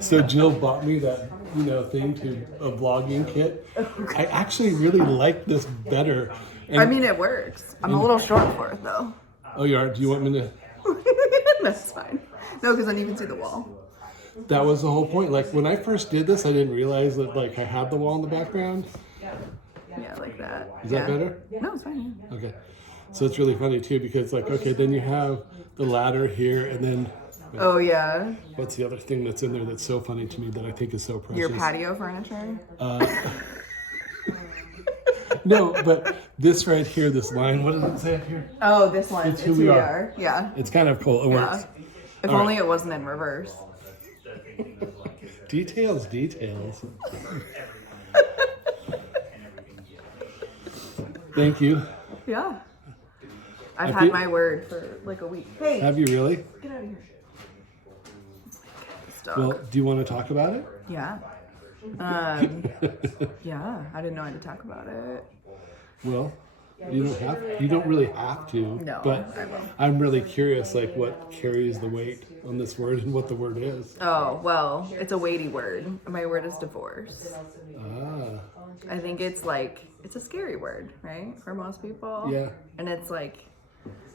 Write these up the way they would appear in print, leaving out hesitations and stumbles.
So Jill bought me that, thing a vlogging kit. I actually really like this better. And, I mean, it works. I'm a little short for it, though. oh, you are? Do you want me to? That's fine. No, because then you can see the wall. That was the whole point. Like, when I first did this, I didn't realize that, like, I had the wall in the background. Yeah, like that. Is that better? No, it's fine. Yeah. Okay. So it's really funny, too, because, like, okay, then you have the ladder here, and then... Oh, yeah. What's the other thing that's in there that's so funny to me that I think is so precious? Your patio furniture? No, but this right here, this line, what does it say up here? Oh, this one. It's who we are. Yeah. It's kind of cool. It works. If All only right. it wasn't in reverse. Details. Thank you. Yeah. I've had my word for like a week. Hey, Have you really? get out of here. Stuck. Well, do you want to talk about it? Yeah. Yeah. I didn't know I had to talk about it. Well, you don't really have to. No, But I will. I'm really curious, like, what carries the weight on this word and what the word is. Oh, well, it's a weighty word. My word is divorce. Ah, I think it's a scary word, right? For most people. yeah. And it's like,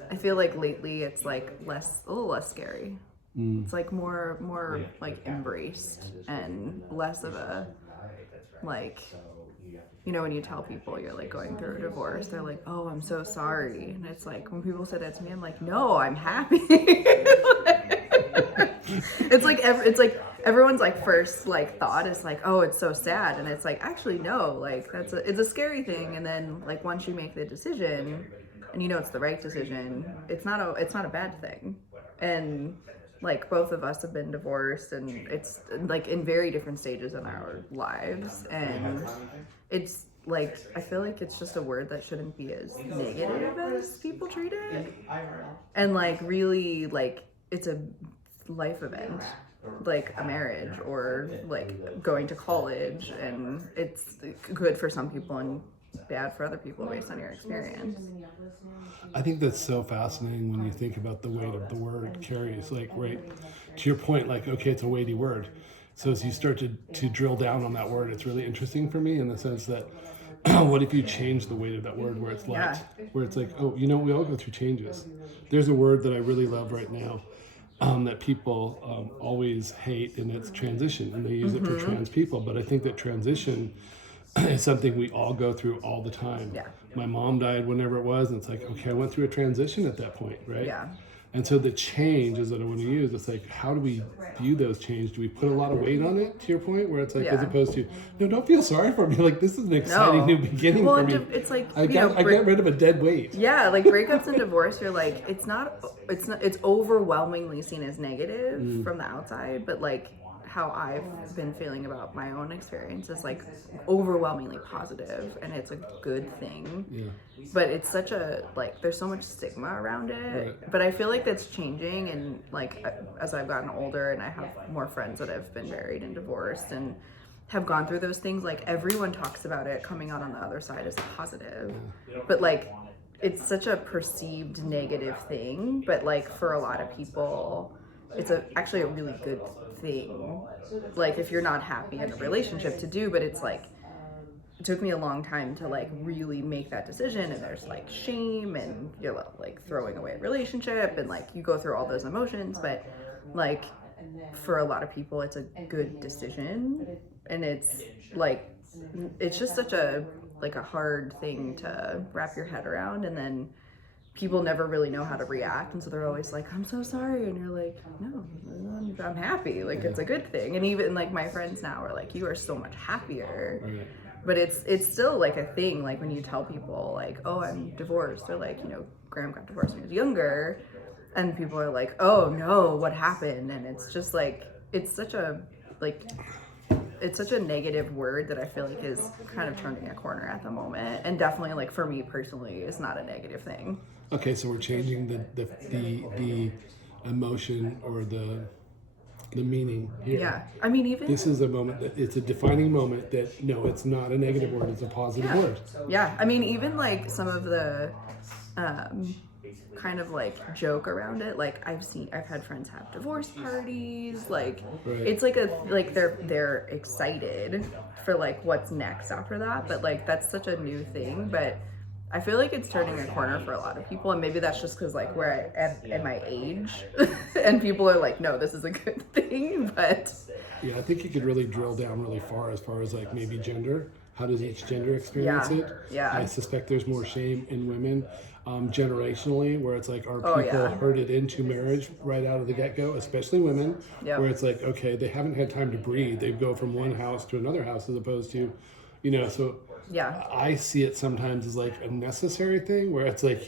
I feel like lately it's like a little less scary. It's like more like embraced and less of a, like, when you tell people you're like going through a divorce, they're like, oh, I'm so sorry. And it's like, when people say that to me, I'm like, no, I'm happy. It's like everyone's like first like thought is like, oh, it's so sad, and it's like, actually no, like it's a scary thing. And then like once you make the decision and it's the right decision, it's not a bad thing. And like both of us have been divorced, and it's like in very different stages in our lives, and it's like, I feel like it's just a word that shouldn't be as negative as people treat it. And like really, like, it's a life event, like a marriage or like going to college, and it's good for some people and bad for other people based on your experience. I think that's so fascinating when you think about the weight of the word carries. Like, right, to your point, like, okay, it's a weighty word. So as you start to drill down on that word, it's really interesting for me in the sense that what if you change the weight of that word where it's light, where it's like, oh, we all go through changes. There's a word that I really love right now that people always hate, and it's transition, and they use it for trans people. But I think that transition is something we all go through all the time. Yeah. My mom died whenever it was, and it's like, okay, I went through a transition at that point, right? Yeah. And so the change is that I want to use. It's like, how do we view those change? Do we put a lot of weight on it, to your point, where it's like, as opposed to, no, don't feel sorry for me. Like, this is an exciting new beginning for me. It's like, I got rid of a dead weight. Yeah, like breakups and divorce, you're like, it's overwhelmingly seen as negative from the outside, but like how I've been feeling about my own experience is like overwhelmingly positive, and it's a good thing. Yeah. But it's such a, like, there's so much stigma around it. Right. But I feel like that's changing, and like as I've gotten older and I have more friends that have been married and divorced and have gone through those things, like everyone talks about it coming out on the other side as a positive. But like it's such a perceived negative thing, but like for a lot of people it's actually a really good thing, like if you're not happy in a relationship to do. But it's like, it took me a long time to like really make that decision, and there's like shame, and you're like throwing away a relationship, and like you go through all those emotions. But like for a lot of people it's a good decision, and it's like, it's just such a hard thing to wrap your head around. And then people never really know how to react, and so they're always like, I'm so sorry, and you're like, no, I'm happy, like it's a good thing. And even like my friends now are like, you are so much happier. Right. But it's still like a thing, like when you tell people like, oh, I'm divorced, or like, Graham got divorced when he was younger, and people are like, oh no, what happened? And it's just like, it's such a negative word that I feel like is kind of turning a corner at the moment, and definitely like for me personally is not a negative thing. Okay, so we're changing the emotion or the meaning here. Yeah, I mean, even This is a moment that it's a defining moment that, no, it's not a negative word, it's a positive word. Yeah, I mean, even like some of the kind of like joke around it. Like I've had friends have divorce parties. Like Right. it's like they're excited for like what's next after that. But like that's such a new thing. But I feel like it's turning a corner for a lot of people, and maybe that's just because like where I am in my age, and people are like, no, this is a good thing. But Yeah, I think you could really drill down really far as like maybe gender. How does each gender experience Yeah, it? yeah. I suspect there's more shame in women generationally, where it's like, are Oh, people yeah. herded into marriage right out of the get-go, especially women, Yep. where it's like, okay, they haven't had time to breathe. They go from one house to another house as opposed to, so yeah, I see it sometimes as like a necessary thing where it's like,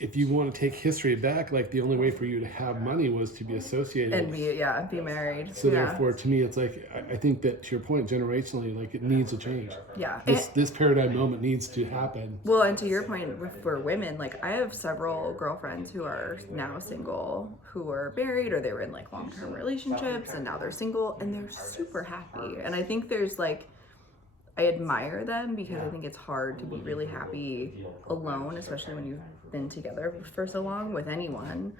if you want to take history back, like the only way for you to have money was to be associated. and be married. So yeah. therefore, to me, it's like I think that, to your point, generationally, like it needs a change. Yeah. This paradigm moment needs to happen. Well, and to your point, for women, like I have several girlfriends who are now single, who were married or they were in like long-term relationships, and now they're single and they're super happy. And I think there's like, I admire them because I think it's hard to be really happy alone, especially when you've been together for so long with anyone.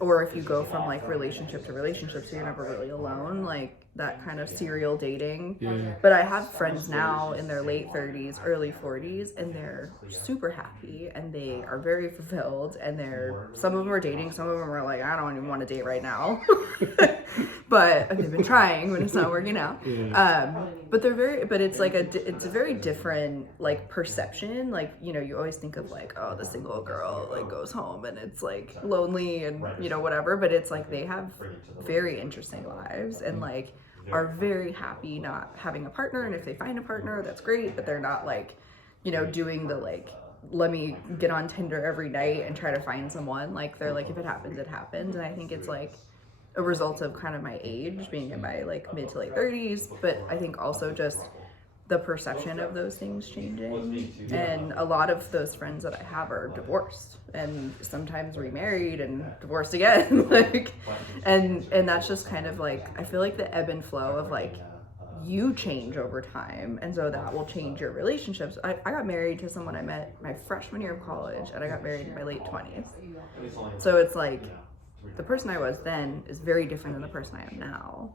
Or if you go from like relationship to relationship, so you're never really alone, like that kind of serial dating. Yeah. But I have friends now in their late 30s, early 40s, and they're super happy and they are very fulfilled. And some of them are dating, some of them are like, I don't even want to date right now. But they've been trying when it's not working out. Yeah. But it's like it's a very different like perception. Like, you always think of like, oh, the single girl like goes home and it's like lonely and whatever. But it's like they have very interesting lives and like are very happy not having a partner. And if they find a partner, that's great. But they're not like, doing the like, let me get on Tinder every night and try to find someone. Like they're like, if it happens, it happens. And I think it's like a result of kind of my age, being in my like mid to late 30s, but I think also just the perception of those things changing. And a lot of those friends that I have are divorced and sometimes remarried and divorced again. Like, and that's just kind of like, I feel like the ebb and flow of like, you change over time, and so that will change your relationships. I got married to someone I met my freshman year of college, and I got married in my late 20s. So it's like, the person I was then is very different than the person I am now.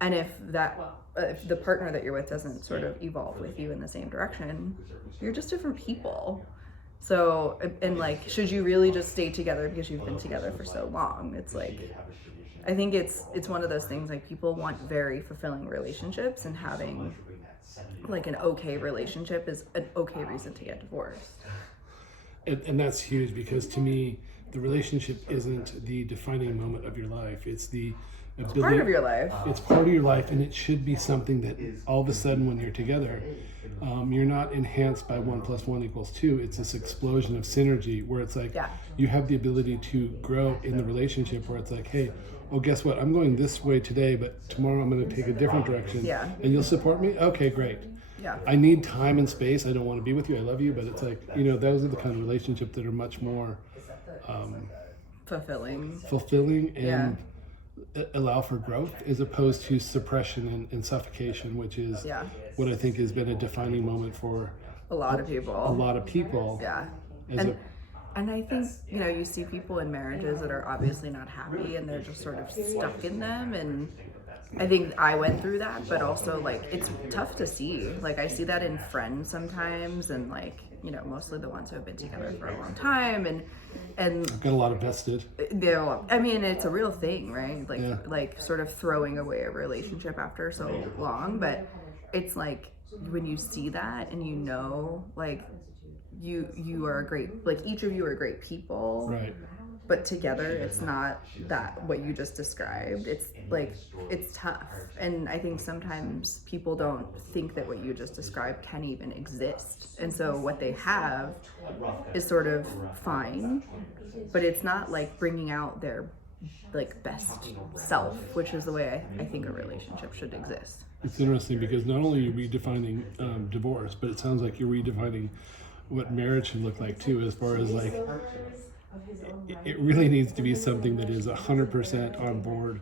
And if the partner that you're with doesn't sort of evolve with you in the same direction, you're just different people. So, and like, should you really just stay together because you've been together for so long? It's like, I think it's one of those things, like people want very fulfilling relationships, and having like an okay relationship is an okay reason to get divorced. And that's huge, because to me, the relationship isn't the defining moment of your life. It's the ability. Part of your life. It's part of your life, and it should be something that all of a sudden when you're together, you're not enhanced by 1 + 1 = 2. It's this explosion of synergy where it's like, Yeah. you have the ability to grow in the relationship, where it's like, hey, well, guess what? I'm going this way today, but tomorrow I'm going to take a different direction. Yeah. And you'll support me? Okay, great. Yeah. I need time and space. I don't want to be with you. I love you, but it's like, those are the kind of relationships that are much more fulfilling and allow for growth, as opposed to suppression and suffocation, which is what I think has been a defining moment for a lot of people. Yeah. And I think, you see people in marriages that are obviously not happy and they're just sort of stuck in them. And I think I went through that, but also like, it's tough to see. Like I see that in friends sometimes, and like, mostly the ones who have been together for a long time, and I've got a lot of vested. I mean, it's a real thing, right? Like, like sort of throwing away a relationship after so long, but it's like when you see that and like you are great, like each of you are great people, Right. But together it's not that what you just described. It's like, it's tough. And I think sometimes people don't think that what you just described can even exist. And so what they have is sort of fine, but it's not like bringing out their like best self, which is the way I think a relationship should exist. It's interesting because not only are you redefining divorce, but it sounds like you're redefining what marriage should look like too, as far as like, it really needs to be something that is 100% on board.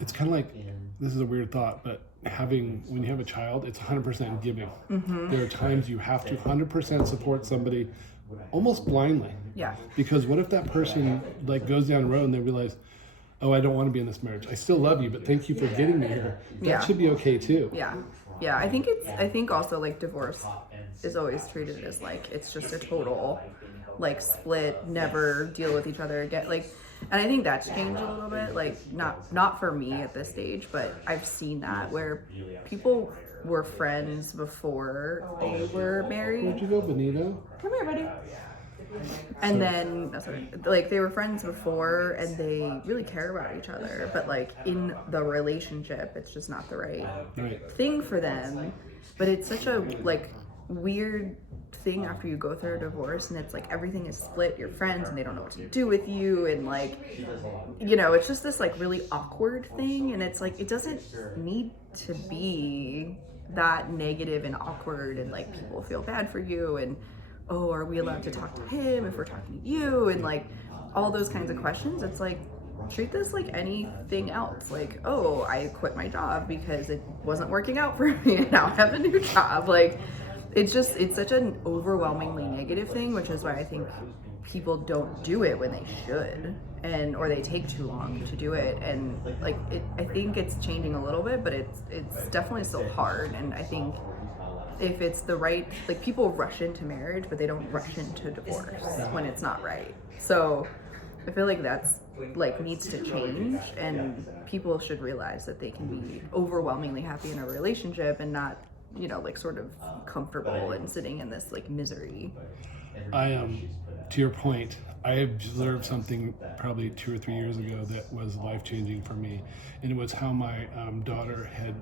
It's kind of like, this is a weird thought, but when you have a child, it's 100% giving. Mm-hmm. There are times you have to 100% support somebody almost blindly. Yeah. Because what if that person like goes down the road and they realize, oh, I don't want to be in this marriage. I still love you, but thank you for getting me here. That Yeah. should be okay too. Yeah. Yeah. I think also like divorce is always treated as like it's just a total like split, never deal with each other again. Like, and I think that's changed a little bit. Like not for me at this stage, but I've seen that where people were friends before they were married. Where'd you go, Benito? Come here, buddy. And then, no, sorry, like they were friends before and they really care about each other, but like in the relationship, it's just not the right thing for them. But it's such a like weird thing after you go through a divorce and it's like everything is split, you're friends and they don't know what to do with you, and like, you know, it's just this like really awkward thing, and it's like it doesn't need to be that negative and awkward and like people feel bad for you and oh, are we allowed to talk to him if we're talking to you, and like all those kinds of questions. It's like treat this like anything else. Like, oh, I quit my job because it wasn't working out for me and now I have a new job. Like it's such an overwhelmingly negative thing, which is why I think people don't do it when they should, and or they take too long to do it. And like I think it's changing a little bit, but it's definitely still hard. And I think if it's the right, like people rush into marriage, but they don't rush into divorce when it's not right. So I feel like that's like needs to change, and people should realize that they can be overwhelmingly happy in a relationship and not, you know, like sort of comfortable and sitting in this like misery. To your point, I observed something probably 2 or 3 years ago that was life-changing for me, and it was how my daughter had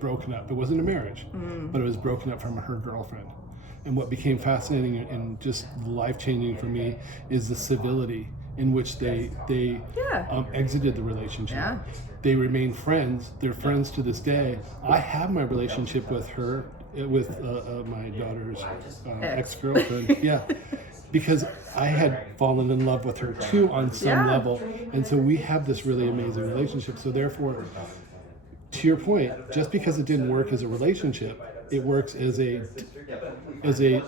broken up. It wasn't a marriage, but it was broken up from her girlfriend. And what became fascinating and just life-changing for me is the civility in which they exited the relationship. Yeah. They remain friends. They're friends to this day. I have my relationship with her, with my daughter's ex-girlfriend. Yeah. Because I had fallen in love with her too on some level. And so we have this really amazing relationship. So therefore, to your point, just because it didn't work as a relationship, it works as a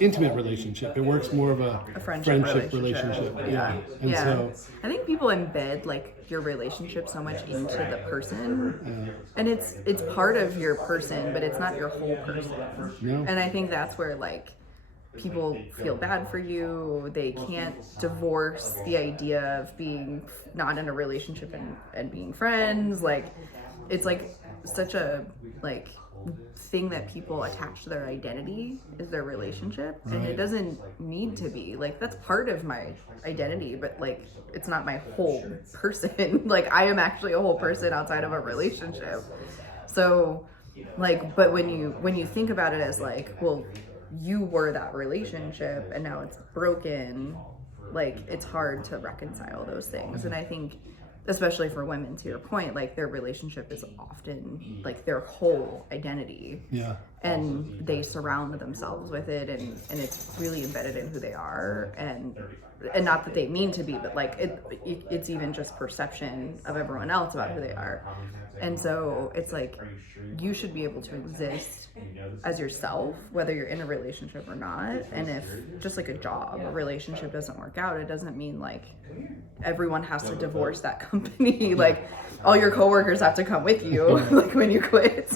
intimate relationship. It works more of a friendship relationship. Yeah. And so I think people embed like your relationship so much into the person, and it's part of your person, but it's not your whole person. Yeah. And I think that's where like people feel bad for you. They can't divorce the idea of being not in a relationship and being friends. Like it's like such a like thing that people attach to their identity is their relationship, and it doesn't need to be. Like that's part of my identity, but like it's not my whole person. Like I am actually a whole person outside of a relationship. So like, but when you think about it as like, well, you were that relationship and now it's broken, like it's hard to reconcile those things. And I think especially for women, to your point, like their relationship is often like their whole identity. Yeah. And they surround themselves with it, and it's really embedded in who they are, and not that they mean to be, but like it's even just perception of everyone else about who they are. And so it's like you should be able to exist as yourself, whether you're in a relationship or not. And if just like a job, a relationship doesn't work out, it doesn't mean like everyone has to divorce that company. Like all your coworkers have to come with you, like when you quit.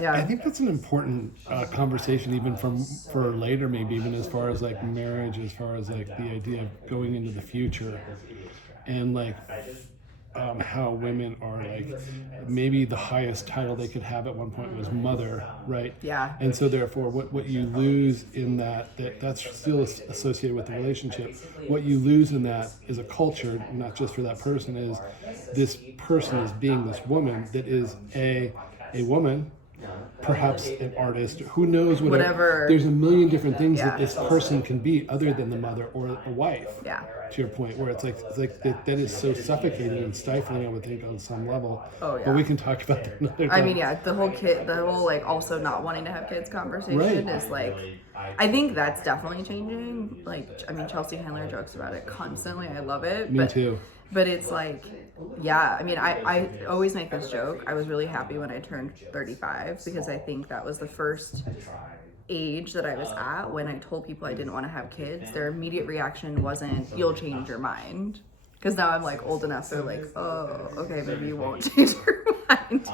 Yeah. I think that's an important conversation, even for later, maybe even as far as like marriage, as far as like the idea of going into the future, and like how women are like maybe the highest title they could have at one point was mother, right? Yeah. And so therefore, what you lose in that's still associated with the relationship. What you lose in that is a culture, not just for that person. Is this person is being this woman that is a woman. Perhaps an artist, who knows, whatever. There's a million different things that this person can be other than the mother or a wife. Yeah. To your point, where it's like that is so suffocating and stifling, I would think, on some level. Oh yeah. But we can talk about that another time. I mean, yeah, the whole like also not wanting to have kids conversation is like, I think that's definitely changing. Like, I mean, Chelsea Handler jokes about it constantly. I love it. Me too. But it's like, yeah, I mean, I always make this joke. I was really happy when I turned 35 because I think that was the first age that I was at when I told people I didn't want to have kids, their immediate reaction wasn't, you'll change your mind. Because now I'm like old enough, they're like, oh, okay, maybe you won't change your mind.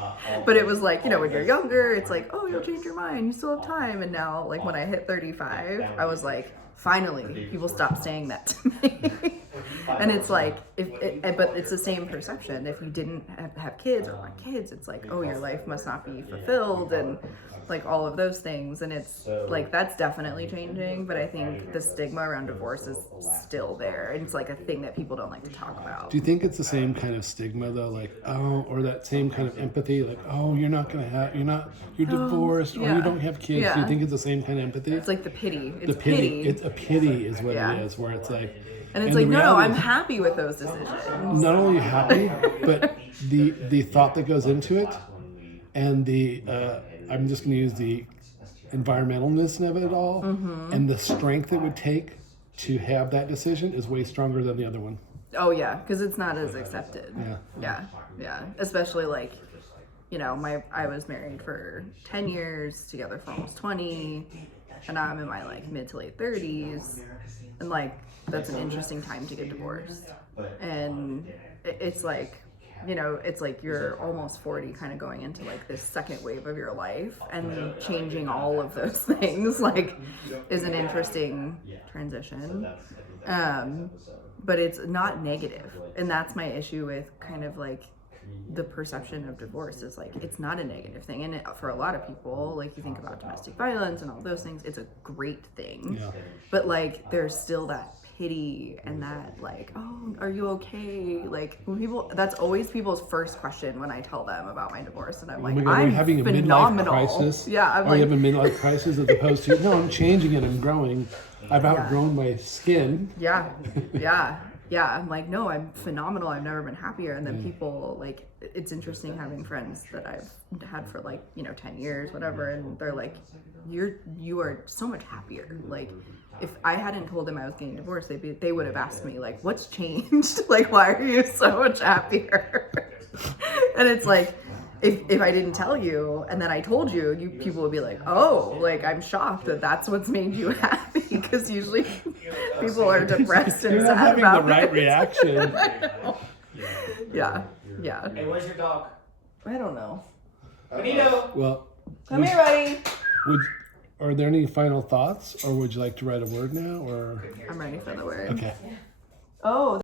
But it was like, you know, when you're younger, it's like, oh, you'll change your mind, you still have time. And now, like, when I hit 35, I was like, finally, people stop saying that to me. And it's like, but it's the same perception. If you didn't have kids or want kids, it's like, oh, your life must not be fulfilled, and like all of those things. And it's like, that's definitely changing. But I think the stigma around divorce is still there. And it's like a thing that people don't like to talk about. Do you think it's the same kind of stigma though, like, oh, or that same kind of empathy, like, oh, you're divorced, or you don't have kids? Yeah. Do you think it's the same kind of empathy? It's like the pity. It's the pity. It's a pity is what Yeah. it is, where it's like, and it's the like, no, reality I'm is, happy with those decisions. not only happy, but the thought that goes into it, and the I'm just going to use the environmentalness of it all, and the strength it would take to have that decision is way stronger than the other one. Oh yeah, because it's not as accepted. Yeah. Yeah. Especially like, you know, I was married for 10 years, together for almost 20, and now I'm in my like mid to late 30s, and like that's an interesting time to get divorced. And it's like, you know, it's like you're almost 40, kind of going into like this second wave of your life, and changing all of those things like is an interesting transition. But it's not negative, and that's my issue with kind of like the perception of divorce is like, it's not a negative thing. And for a lot of people, like, you think about domestic violence and all those things, it's a great thing. Yeah. But like, there's still that pity and that like, oh, are you okay? Like, when people, that's always people's first question when I tell them about my divorce, and I'm like, Oh my God, are I'm you having a phenomenal. midlife crisis? Yeah, I'm Are you having a midlife crisis as opposed to, no, I'm changing and I'm growing. I've outgrown my skin. Yeah. I'm like, no, I'm phenomenal. I've never been happier. And then people, like, it's interesting having friends that I've had for like, you know, 10 years, whatever. And they're like, you are so much happier. Like, if I hadn't told them I was getting divorced, they would have asked me like, what's changed? Like, why are you so much happier? And it's like, if I didn't tell you and then I told you, people would be like, oh, like, I'm shocked that that's what's made you happy, because usually people are depressed and You're not sad having about the right it. reaction. Yeah. Hey, where's your dog? I don't know. Benito! Well, Come here, buddy. are there any final thoughts, or would you like to write a word now, or? I'm ready for the word. Okay. Oh.